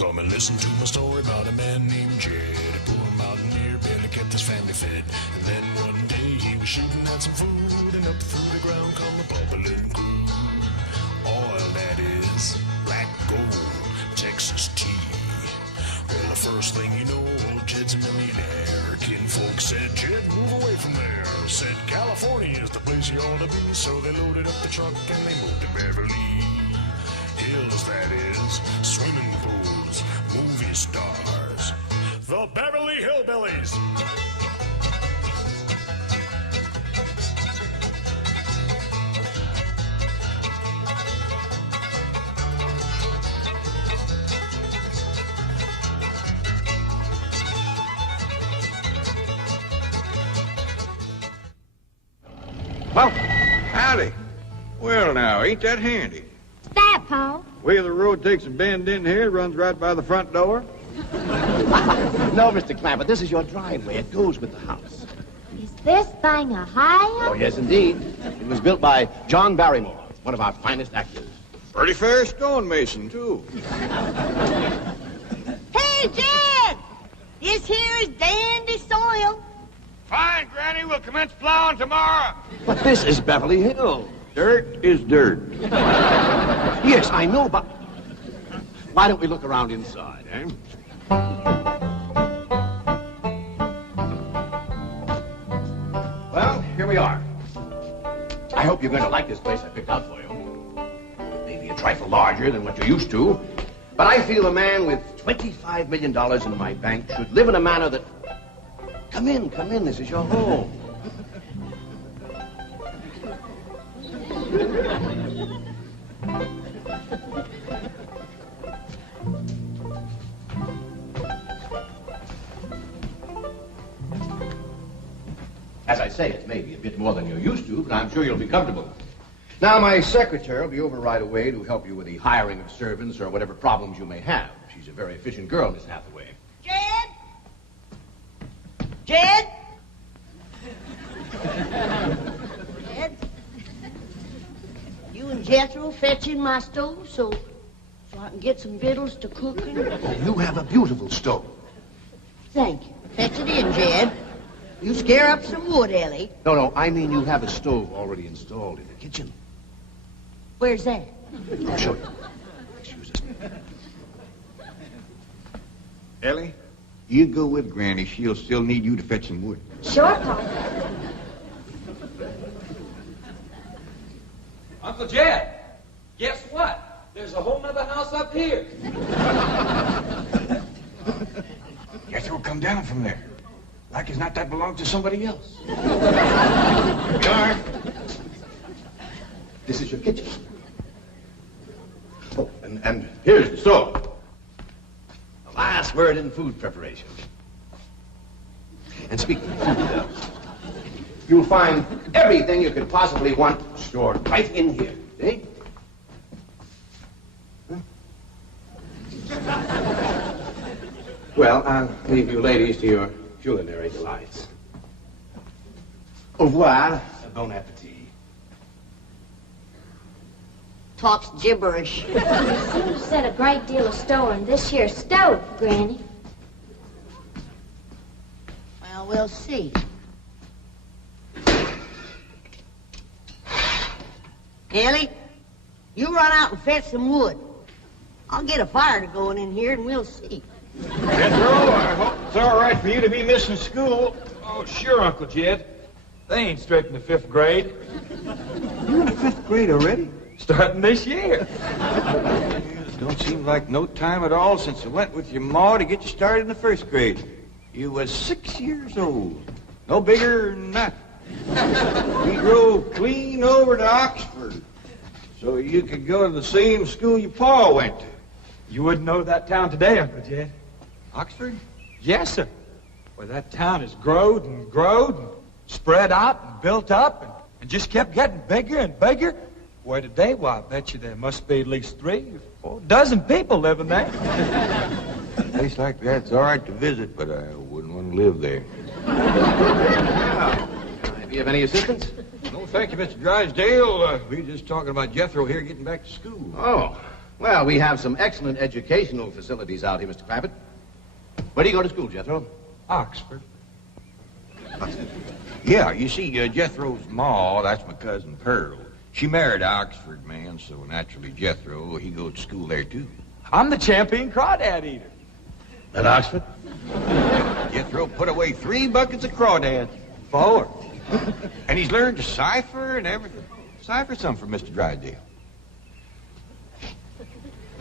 Come and listen to my story about a man named Jed. A poor mountaineer barely kept his family fed. And then one day he was shooting at some food, and up through the ground come a bubbling crude. Oil, that is, black gold, Texas tea. Well, the first thing you know, old Jed's a millionaire. Kinfolk said, Jed, move away from there. Said, California is the place you ought to be. So they loaded up the truck and they moved to Beverly Hills, that is, swimming pools, movie stars, the Beverly Hillbillies. Well, howdy. Well, now, ain't that handy? What's that, Pa? Way the road takes a bend in here, runs right by the front door. No, Mr. Clampett, this is your driveway. It goes with the house. Is this thing a highway? Oh, yes, indeed. It was built by John Barrymore, one of our finest actors. Pretty fair stonemason, too. Hey, Jed! This here is dandy soil. Fine, Granny. We'll commence plowing tomorrow. But this is Beverly Hills. Dirt is dirt. Yes, I know, but why don't we look around inside, eh? Well, here we are. I hope you're going to like this place I picked out for you. It may be a trifle larger than what you're used to, but I feel a man with $25 million in my bank should live in a manner that... Come in, this is your home. As I say, it may be a bit more than you're used to, but I'm sure you'll be comfortable. Now, my secretary will be over right away to help you with the hiring of servants or whatever problems you may have. She's a very efficient girl, Miss Hathaway. Jed? Jed? Jed? You and Jethro fetching my stove so I can get some victuals to cook in? Oh, you have a beautiful stove. Thank you. Fetch it in, Jed. You scare up some wood, Ellie. No, I mean you have a stove already installed in the kitchen. Where's that? I'll show you. Excuse us. Ellie, you go with Granny. She'll still need you to fetch some wood. Sure, Pa. Uncle Jed, guess what? There's a whole nother house up here. Guess we'll come down from there. Like as not, that belongs to somebody else. Darn. This is your kitchen. Oh, and here's the stove. The last word in food preparation. And speaking of food, you'll find everything you could possibly want stored right in here. See? Huh? Well, I'll leave you ladies to your culinary delights. Au revoir. Bon appetit. Talks gibberish. You set a great deal of store in this here stove, Granny. Well, we'll see. Ellie, you run out and fetch some wood. I'll get a fire to going in here and we'll see. Jethro, I hope it's all right for you to be missing school. Oh, sure, Uncle Jed. They ain't straight in the 5th grade. You in the 5th grade already? Starting this year. Don't seem like no time at all since I went with your ma to get you started in the 1st grade. You was 6 years old. No bigger than that. We drove clean over to Oxford so you could go to the same school your pa went to. You wouldn't know that town today, Uncle Jed. Oxford? Yes, sir. Well, that town has growed and growed and spread out and built up and just kept getting bigger and bigger. Where today, why, I bet you there must be at least 3 or 4 dozen people living there. A place like that's all right to visit, but I wouldn't want to live there. Do you have any assistance? No, thank you, Mr. Drysdale. We were just talking about Jethro here getting back to school. Oh, Well, we have some excellent educational facilities out here, Mr. Clappett. Where do you go to school, Jethro? Oxford. Yeah, you see, Jethro's ma, that's my cousin Pearl. She married an Oxford man, so naturally Jethro, he goes to school there, too. I'm the champion crawdad eater. At Oxford? Jethro put away 3 buckets of crawdads. 4. And he's learned to cipher and everything. Cipher some for Mr. Drysdale.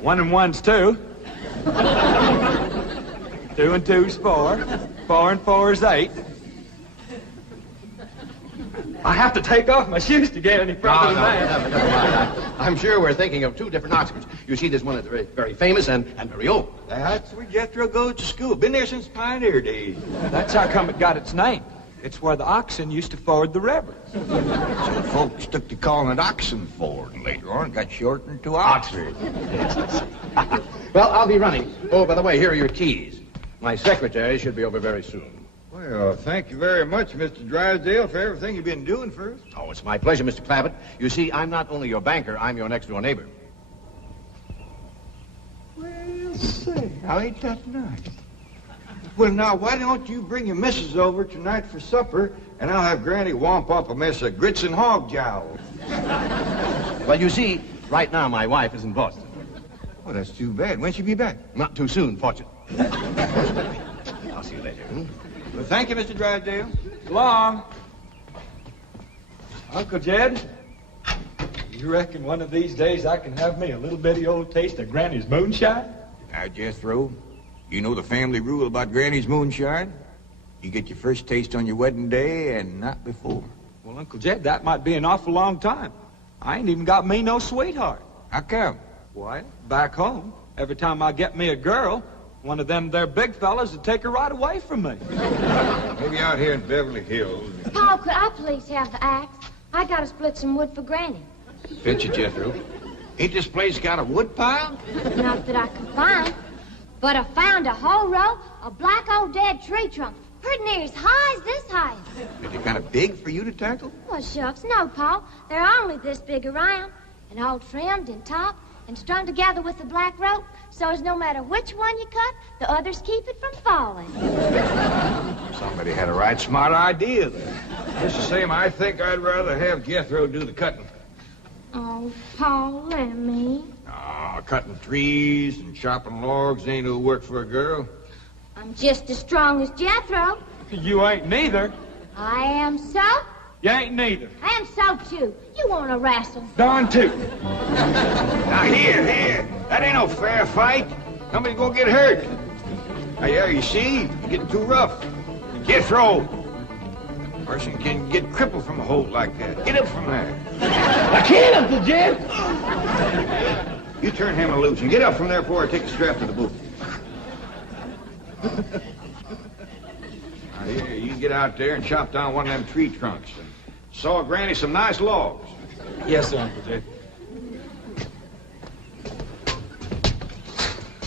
1 and 1's 2. 2 and 2's 4. 4 and 4's 8. I have to take off my shoes to get any further than that. Never mind. I'm sure we're thinking of 2 different Oxfords. You see, there's one that's very, very famous and very old. That's where Jethro goes to school. Been there since pioneer days. That's how come it got its name. It's where the oxen used to ford the river. So folks took to calling it Oxenford, and later on it got shortened to Oxford. Well, I'll be running. Oh, by the way, here are your keys. My secretary should be over very soon. Well, thank you very much, Mr. Drysdale, for everything you've been doing for us. Oh, it's my pleasure, Mr. Clappett. You see, I'm not only your banker, I'm your next-door neighbor. Well, say, now ain't that nice? Well, now, why don't you bring your missus over tonight for supper, and I'll have Granny womp up a mess of grits and hog jowls. Well, you see, right now my wife is in Boston. Oh, that's too bad. When'll she be back? Not too soon, fortunately. I'll see you later. Well, thank you, Mr. Drysdale. So long. Uncle Jed, you reckon one of these days I can have me a little bitty old taste of Granny's moonshine? Now, Jethro, you know the family rule about Granny's moonshine? You get your first taste on your wedding day and not before. Well, Uncle Jed, that might be an awful long time. I ain't even got me no sweetheart. How come? Why, back home, every time I get me a girl, one of them there big fellas would take her right away from me. Maybe out here in Beverly Hills. Paul, could I please have the axe? I gotta split some wood for Granny. Fetch it, Jethro. Ain't this place got a wood pile? Not that I can find, but I found a whole row of black old dead tree trunks, pretty near as high as this height. Is it kind of big for you to tackle? Well, shucks, no, Paul. They're only this big around, and all trimmed and topped and strung together with the black rope, so as no matter which one you cut, the others keep it from falling. Somebody had a right smart idea there. Just the same, I think I'd rather have Jethro do the cutting. Oh, Paul, let me. Cutting trees and chopping logs ain't no work for a girl. I'm just as strong as Jethro. You ain't neither. I am so. You ain't neither. I am so, too. You want to wrestle? Darn tootin'. Now, here. That ain't no fair fight. Somebody's gonna get hurt. Now, yeah, you see? You're getting too rough. Jethro. A person can get crippled from a hold like that. Get up from there. I can't, Uncle Jed. You turn him loose and get up from there before I take the strap to the boot. Now, here, you can get out there and chop down one of them tree trunks and saw Granny some nice logs. Yes, sir, Uncle Jed.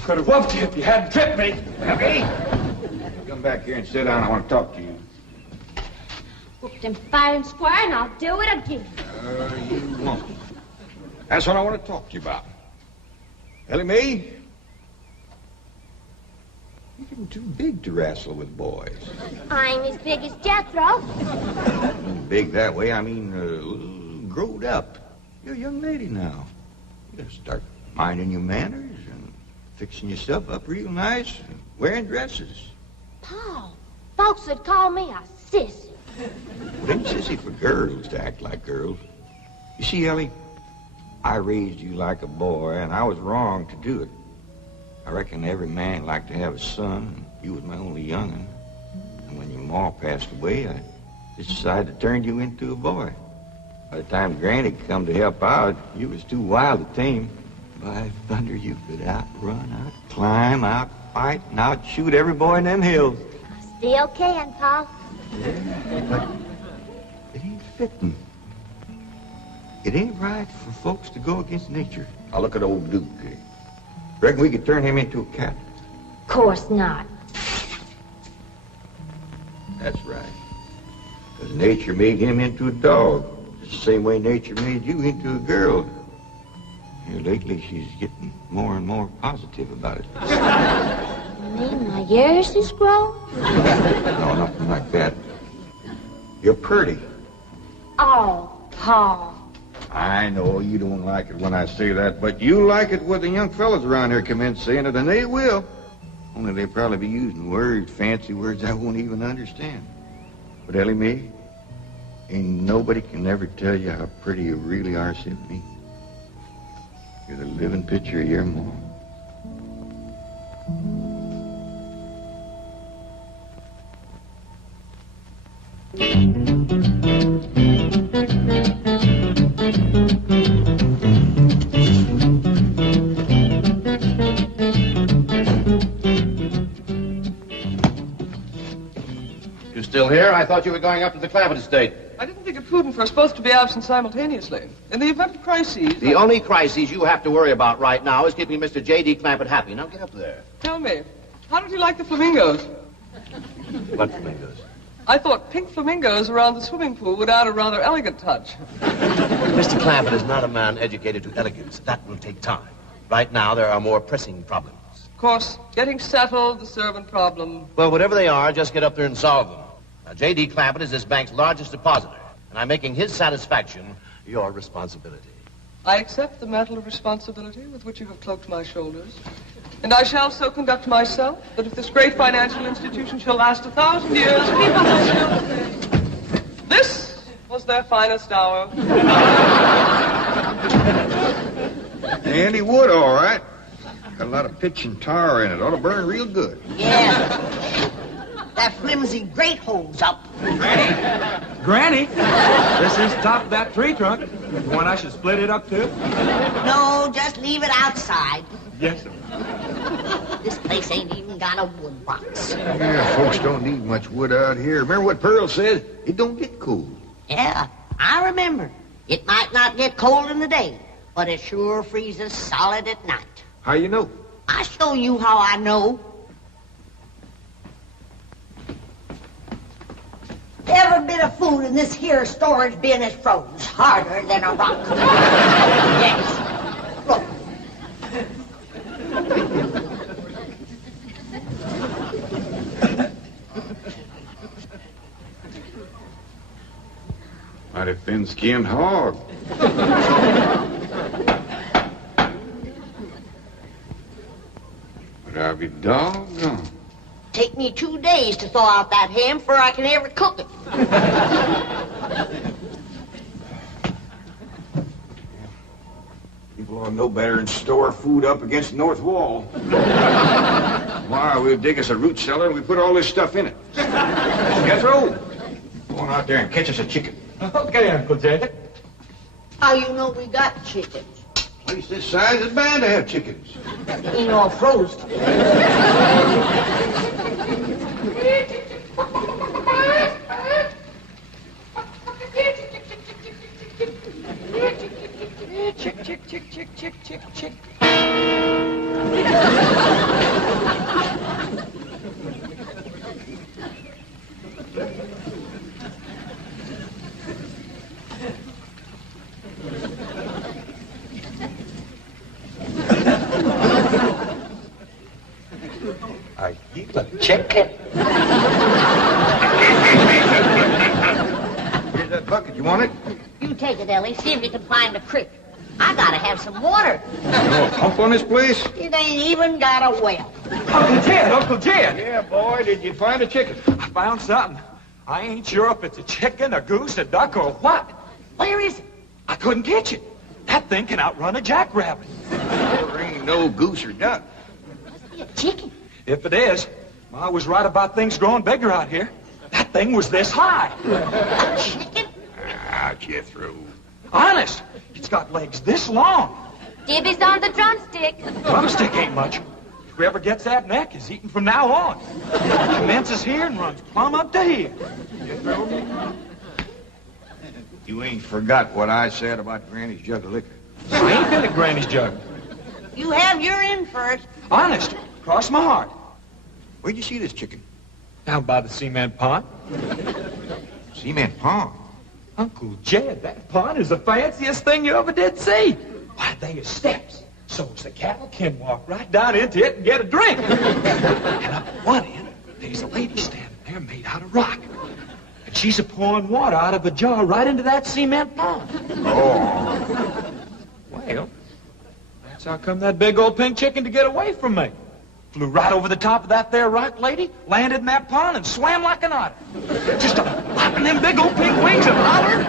Could have whooped you if you hadn't tripped me. Okay? Come back here and sit down. I want to talk to you. Whooped him fair and square, and I'll do it again. You won't. That's what I want to talk to you about. Ellie Mae, you're getting too big to wrestle with boys. I ain't as big as Jethro. I don't mean big that way. I mean, growed up. You're a young lady now. You gotta start minding your manners and fixing yourself up real nice and wearing dresses. Paul, folks would call me a sissy. It ain't sissy for girls to act like girls. You see, Ellie, I raised you like a boy, and I was wrong to do it. I reckon every man liked to have a son, and you was my only young'un. And when your ma passed away, I just decided to turn you into a boy. By the time Granny come to help out, you was too wild to tame. By thunder, you could outrun, out-climb, out-fight, and out-shoot every boy in them hills. I still can, Paul. Yeah, but it ain't fitting. It ain't right for folks to go against nature. Now look at old Duke. Reckon we could turn him into a cat? Of course not. That's right. Because nature made him into a dog. Just the same way nature made you into a girl. Here lately, she's getting more and more positive about it. You mean my ears is grown? No, nothing like that. You're pretty. Oh, Paul. I know you don't like it when I say that, but you like it when the young fellas around here come in saying it, and they will. Only they'll probably be using words, fancy words I won't even understand. But Ellie Mae, ain't nobody can ever tell you how pretty you really are except me. You're the living picture of your mom. You still here? I thought you were going up to the Clampett estate. I didn't think it prudent for us both to be absent simultaneously. In the event of crises... The only crises you have to worry about right now is keeping Mr. J.D. Clampett happy. Now get up there. Tell me, how did you like the flamingos? What flamingos? I thought pink flamingos around the swimming pool would add a rather elegant touch. Mr. Clampett is not a man educated to elegance. That will take time. Right now, there are more pressing problems. Of course, getting settled, the servant problem. Well, whatever they are, just get up there and solve them. Now, J.D. Clampett is this bank's largest depositor, and I'm making his satisfaction your responsibility. I accept the mantle of responsibility with which you have cloaked my shoulders. And I shall so conduct myself that if this great financial institution shall last 1,000 years, people will still say, this was their finest hour. Handy wood, all right. Got a lot of pitch and tar in it. Ought to burn real good. Yeah. That flimsy grate holds up. Granny, this is top of that tree trunk. You want I should split it up too? No, just leave it outside. Yes, sir. This place ain't even got a wood box. Yeah, folks don't need much wood out here. Remember what Pearl said? It don't get cold. Yeah, I remember. It might not get cold in the day, but it sure freezes solid at night. How you know? I'll show you how I know. Every bit of food in this here storage bin is froze harder than a rock. Yes. Look. Mighty thin-skinned hog. But I'll be doggone. Take me 2 days to thaw out that ham before I can ever cook it. People ought to know better than store food up against the north wall. Why, we'll dig us a root cellar and we put all this stuff in it. Jethro, go on out there and catch us a chicken. Okay, Uncle Jed. How you know we got chickens? Place this size is bound to have chickens. Ain't all frozen. Chick, chick, chick, chick, chick, chick, chick. I eat a chicken. Here's that bucket. You want it? You take it, Ellie. See if you can find a creek. I gotta have some water. You know a pump on this place? It ain't even got a well. Uncle Jed, Uncle Jed. Yeah, boy. Did you find a chicken? I found something. I ain't sure if it's a chicken, a goose, a duck, or what. Where is it? I couldn't catch it. That thing can outrun a jackrabbit. There ain't no goose or duck. Must be a chicken. If it is, Ma was right about things growing bigger out here. That thing was this high. A chicken? Ah, Jethro. Honest, it's got legs this long. Gibby's on the drumstick. Drumstick ain't much. Whoever gets that neck is eating from now on. It commences here and runs plumb up to here. You ain't forgot what I said about Granny's jug of liquor. I ain't been at Granny's jug. You have your in for it. Honest, cross my heart. Where'd you see this chicken? Down by the cement pond. Cement pond. Uncle Jed, that pond is the fanciest thing you ever did see. Why, they is steps, so's the cattle can walk right down into it and get a drink. And up at one end, there's a lady standing there made out of rock. And she's a-pouring water out of a jar right into that cement pond. Oh. Well, that's how come that big old pink chicken to get away from me. Flew right over the top of that there rock lady, landed in that pond, and swam like an otter. Just flapping them big old pink wings and hollering.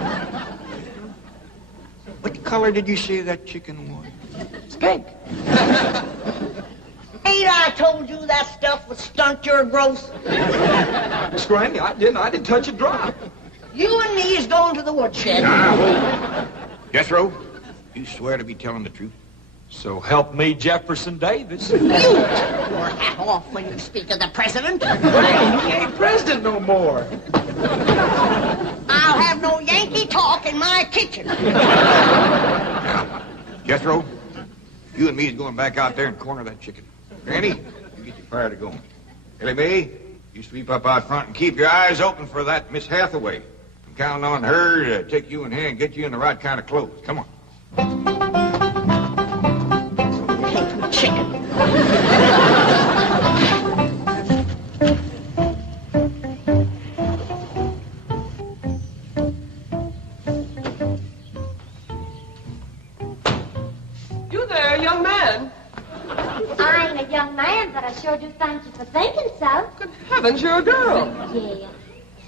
What color did you say that chicken was? It's pink. Ain't I told you that stuff would stunt your growth? Miss Granny, I didn't touch a drop. You and me is going to the woodshed. Jethro, you swear to be telling the truth? So help me, Jefferson Davis. You take your hat off when you speak of the president. Well, he ain't president no more. I'll have no Yankee talk in my kitchen. Jethro, you and me is going back out there and corner that chicken. Granny, you get your fire to going. Ellie Mae, you sweep up out front and keep your eyes open for that Miss Hathaway. I'm counting on her to take you in hand and get you in the right kind of clothes. Come on. Chicken. You there, young man. I ain't a young man, but I sure do thank you for thinking so. Good heavens, you're a girl. Yeah.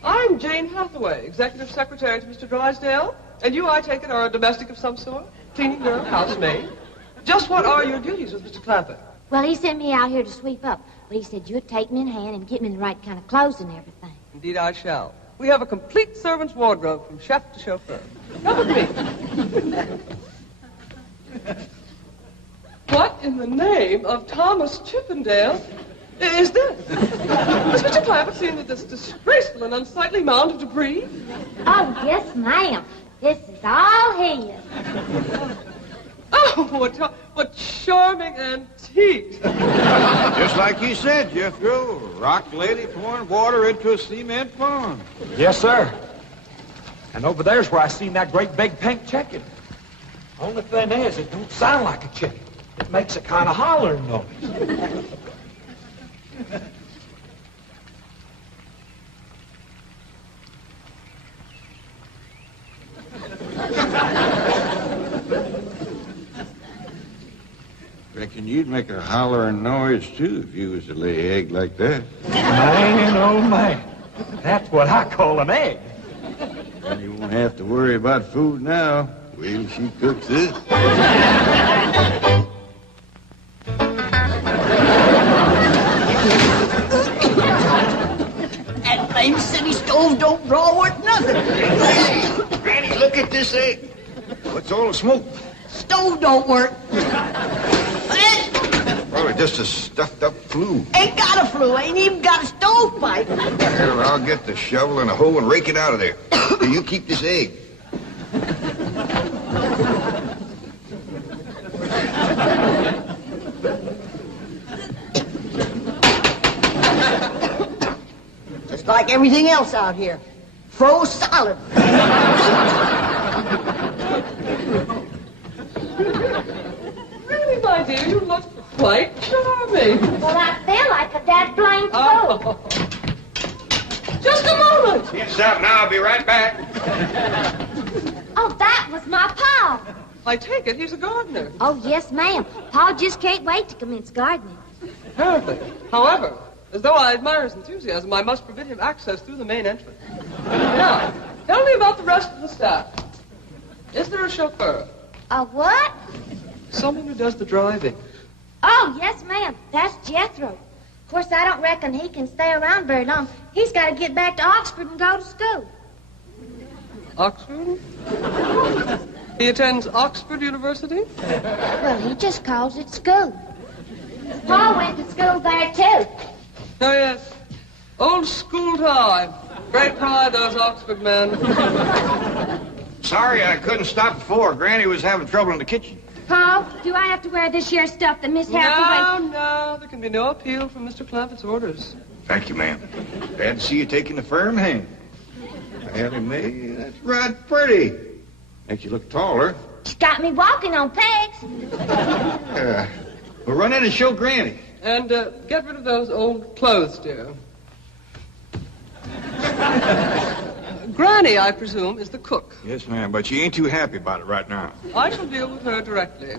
I'm Jane Hathaway, executive secretary to Mr. Drysdale. And you, I take it, are a domestic of some sort? Cleaning girl, housemaid? Just what are your duties with Mr. Clampett? Well, he sent me out here to sweep up, but he said you'd take me in hand and get me in the right kind of clothes and everything. Indeed, I shall. We have a complete servant's wardrobe from chef to chauffeur. Come with me. What in the name of Thomas Chippendale is this? Has Mr. Clampett seen this disgraceful and unsightly mound of debris? Oh, yes, ma'am. This is all his. Oh, what charming antiques. Just like you said, Jethro. Rock lady pouring water into a cement pond. Yes, sir. And over there's where I seen that great big pink chicken. Only thing is, it don't sound like a chicken. It makes a kind of hollering noise. Reckon you'd make a hollering noise, too, if you was to lay an egg like that. Man, oh, man. That's what I call an egg. And you won't have to worry about food now. Wait till she cooks this. That blame city stove don't draw worth nothing. Hey, Granny, look at this egg. What's all the smoke? Stove don't work. Probably just a stuffed-up flue. Ain't got a flue, ain't even got a stovepipe. Well, I'll get the shovel and a hoe and rake it out of there. You keep this egg. Just like everything else out here. Froze solid. Really, my dear, you look quite charming. Well, I feel like a dead blamed fool. Oh. Just a moment. Yes, out now. I'll be right back. Oh, that was my Pa. I take it he's a gardener. Oh, yes, ma'am. Pa just can't wait to commence gardening. Apparently. However, as though I admire his enthusiasm, I must forbid him access through the main entrance. Now, tell me about the rest of the staff. Is there a chauffeur? A what? Someone who does the driving. Oh, yes, ma'am. That's Jethro. Of course, I don't reckon he can stay around very long. He's got to get back to Oxford and go to school. Oxford? He attends Oxford University? Well, he just calls it school. Pa went to school there, too. Oh, yes. Old school time. Great pride, those Oxford men. Sorry I couldn't stop before. Granny was having trouble in the kitchen. Pa, do I have to wear this here stuff that Miss Hathaway... No, there can be no appeal from Mr. Clampett's orders. Thank you, ma'am. Glad to see you taking the firm hand. Ellie Mae, that's right pretty. Makes you look taller. She's got me walking on pegs. We'll run in and show Granny. And get rid of those old clothes, dear. Granny, I presume, is the cook. Yes, ma'am, but she ain't too happy about it right now. I shall deal with her directly.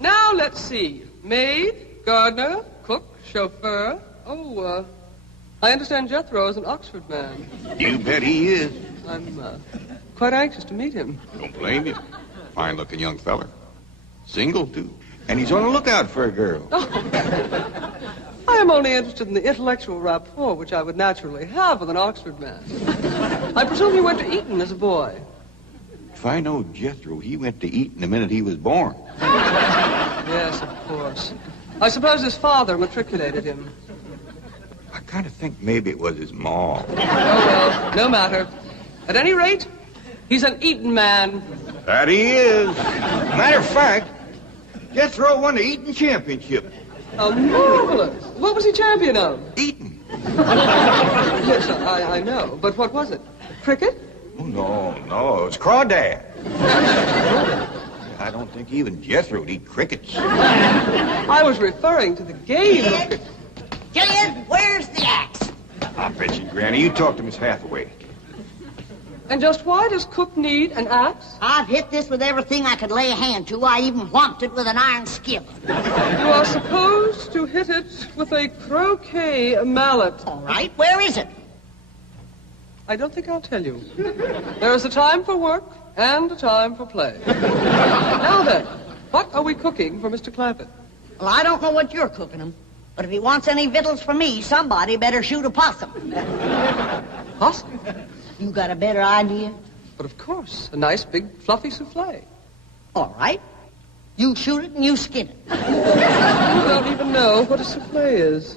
Now, let's see. Maid, gardener, cook, chauffeur. Oh, I understand Jethro is an Oxford man. You bet he is. I'm quite anxious to meet him. Don't blame you. Fine-looking young feller. Single, too. And he's on the lookout for a girl. I am only interested in the intellectual rapport which I would naturally have with an Oxford man. I presume you went to Eton as a boy. If I know Jethro, he went to Eton the minute he was born. Yes, of course. I suppose his father matriculated him. I kind of think maybe it was his ma. Oh, well, no matter. At any rate, he's an Eton man. That he is. Matter of fact, Jethro won the Eton championship. Oh, marvelous. What was he champion of? Eton. Yes, I know. But what was it? Cricket? Oh, no, it was crawdad. I don't think even Jethro'd eat crickets. I was referring to the game of Kid, Kid, where's the axe? I bet you, Granny, you talk to Miss Hathaway. And just why does Cook need an axe? I've hit this with everything I could lay a hand to. I even whomped it with an iron skillet. You are supposed to hit it with a croquet mallet. All right, where is it? I don't think I'll tell you. There is a time for work and a time for play. Now then, what are we cooking for Mr. Clampett? Well, I don't know what you're cooking him, but if he wants any victuals from me, somebody better shoot a possum. Possum? You got a better idea? But of course, a nice big fluffy souffle. All right. You shoot it and you skin it. You don't even know what a souffle is.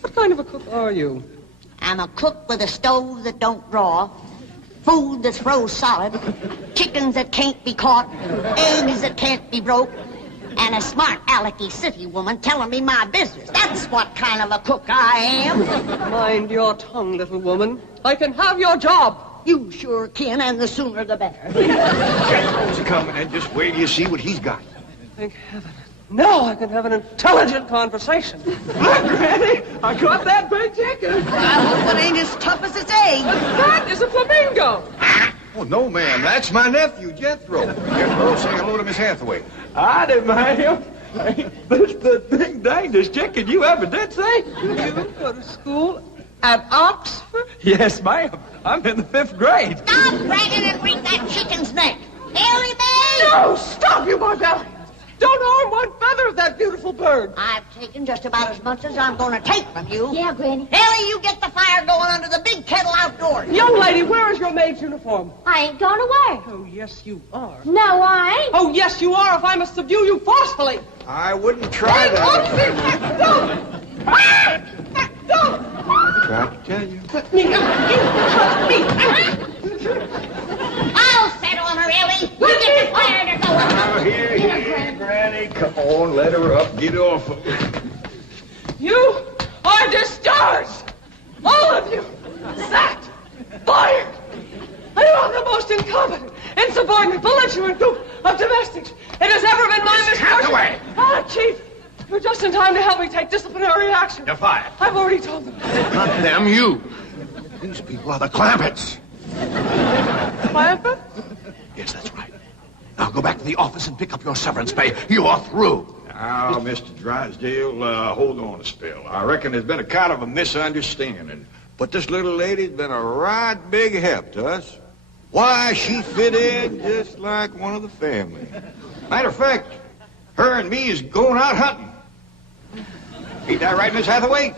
What kind of a cook are you? I'm a cook with a stove that don't draw, food that's froze solid, chickens that can't be caught, eggs that can't be broke, and a smart alecky city woman telling me my business. That's what kind of a cook I am. Mind your tongue, little woman. I can have your job. You sure can, and the sooner the better. Jethro's coming, and just wait till you see what he's got. Thank heaven. Now I can have an intelligent conversation. Look, Granny, I caught that big chicken. I hope it ain't as tough as its egg. That is a flamingo. Oh, no, ma'am. That's my nephew, Jethro. Jethro, say hello to Miss Hathaway. Howdy, ma'am. Ain't this the ding dangest chicken you ever did see? You go to school at Oxford? Yes, ma'am. I'm in the 5th grade. Stop bragging and wring that chicken's neck. Ellie Mae! No, stop, you barbarian. Don't harm one feather of that beautiful bird. I've taken just about as much as I'm going to take from you. Yeah, Granny. Ellie, you get the fire going under the big kettle outdoors. Young lady, where is your maid's uniform? I ain't going away. Oh, yes, you are. No, I ain't. Oh, yes, you are, if I must subdue you forcefully. I wouldn't try that. Don't! Tried to tell you. I'll set on her, Ellie. You get the fire to go. Now, here, Granny. Come on, let her up. Get off of her. You are discharged! All of you! Sacked! Fired! You are the most incompetent, insubordinate, belligerent group of domestics it has ever been my misfortune. Hathaway! Ah, Chief, you're just in time to help me take disciplinary action. You're fired. I've already told them. Not them, you. These people are the Clampetts. Clampett? Yes, that's right. Now go back to the office and pick up your severance pay. You are through. Now, Mr. Drysdale, hold on a spell. I reckon there's been a kind of a misunderstanding. But this little lady's been a right big help to us. Why, she fit in just like one of the family. Matter of fact, her and me is going out hunting. Ain't that right, Miss Hathaway?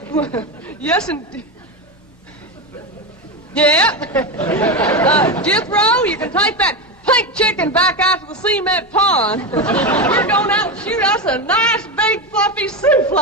Yes, indeed. Yeah. Jethro, you can take that pink chicken back out to the cement pond. We're going out and shoot us a nice, big, fluffy souffle.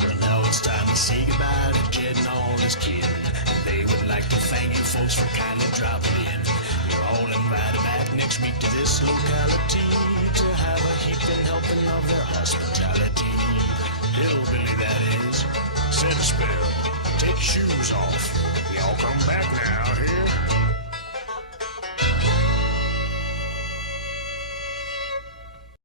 Well, now it's time to say goodbye folks for kindly dropping in. You're all invited back next week to this locality to have a heaping helping of their hospitality. Hillbilly, that is.